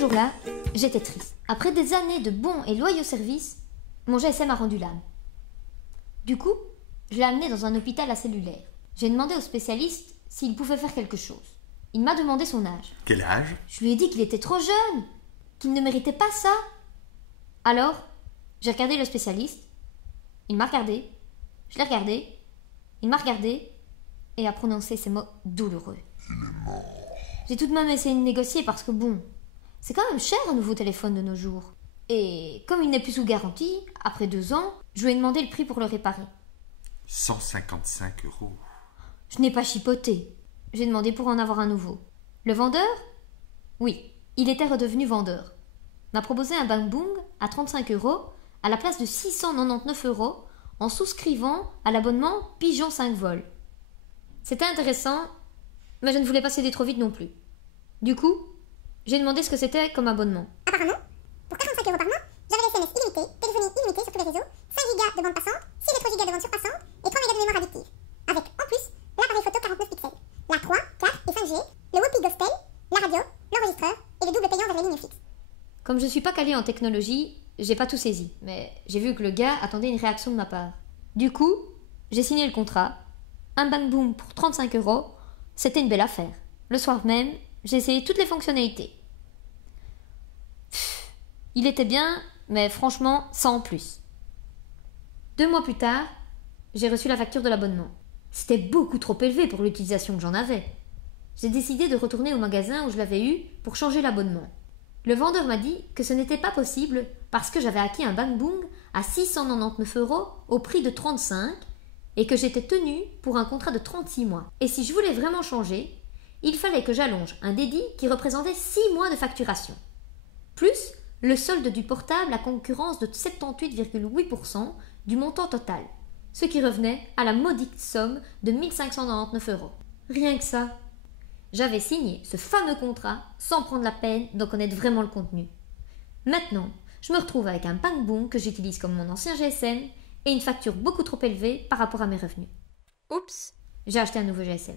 jour-là, j'étais triste. Après des années de bons et loyaux services, mon GSM a rendu l'âme. Du coup, je l'ai amené dans un hôpital à cellulaire. J'ai demandé au spécialiste s'il pouvait faire quelque chose. Il m'a demandé son âge. Quel âge? Je lui ai dit qu'il était trop jeune, qu'il ne méritait pas ça. Alors, j'ai regardé le spécialiste. Il m'a regardé. Je l'ai regardé. Il m'a regardé et a prononcé ces mots douloureux. Il est mort. J'ai tout de même essayé de négocier parce que bon, c'est quand même cher un nouveau téléphone de nos jours. Et comme il n'est plus sous garantie, après 2 ans, je lui ai demandé le prix pour le réparer. 155 €. Je n'ai pas chipoté. J'ai demandé pour en avoir un nouveau. Le vendeur? Oui, il était redevenu vendeur. M'a proposé un Bang Boom à 35 € à la place de 699 € en souscrivant à l'abonnement Pigeon 5 vols. C'était intéressant, mais je ne voulais pas céder trop vite non plus. Du coup, j'ai demandé ce que c'était comme abonnement. Apparemment, pour 45 € par mois, j'avais les SMS illimités, téléphonie illimitée sur tous les réseaux, 5 Go de bande passante, 6 et 3 Go de bande surpassante et 3 Mb de mémoire addictive. Avec en plus l'appareil photo 49 pixels, la 3, 4 et 5G, le Whoopi Gospel, la radio, l'enregistreur et le double payant vers les lignes fixes. Comme je suis pas calée en technologie, j'ai pas tout saisi, mais j'ai vu que le gars attendait une réaction de ma part. Du coup, j'ai signé le contrat. Un Bang Boom pour 35 €, c'était une belle affaire. Le soir même, j'ai essayé toutes les fonctionnalités. Il était bien, mais franchement, sans plus. 2 mois plus tard, j'ai reçu la facture de l'abonnement. C'était beaucoup trop élevé pour l'utilisation que j'en avais. J'ai décidé de retourner au magasin où je l'avais eu pour changer l'abonnement. Le vendeur m'a dit que ce n'était pas possible parce que j'avais acquis un Bang Boom à 699 € au prix de 35 et que j'étais tenue pour un contrat de 36 mois. Et si je voulais vraiment changer, il fallait que j'allonge un dédit qui représentait 6 mois de facturation. Plus le solde du portable à concurrence de 78,8% du montant total, ce qui revenait à la modique somme de 1599 €. Rien que ça. J'avais signé ce fameux contrat sans prendre la peine d'en connaître vraiment le contenu. Maintenant, je me retrouve avec un Bang Boom que j'utilise comme mon ancien GSM et une facture beaucoup trop élevée par rapport à mes revenus. Oups, j'ai acheté un nouveau GSM.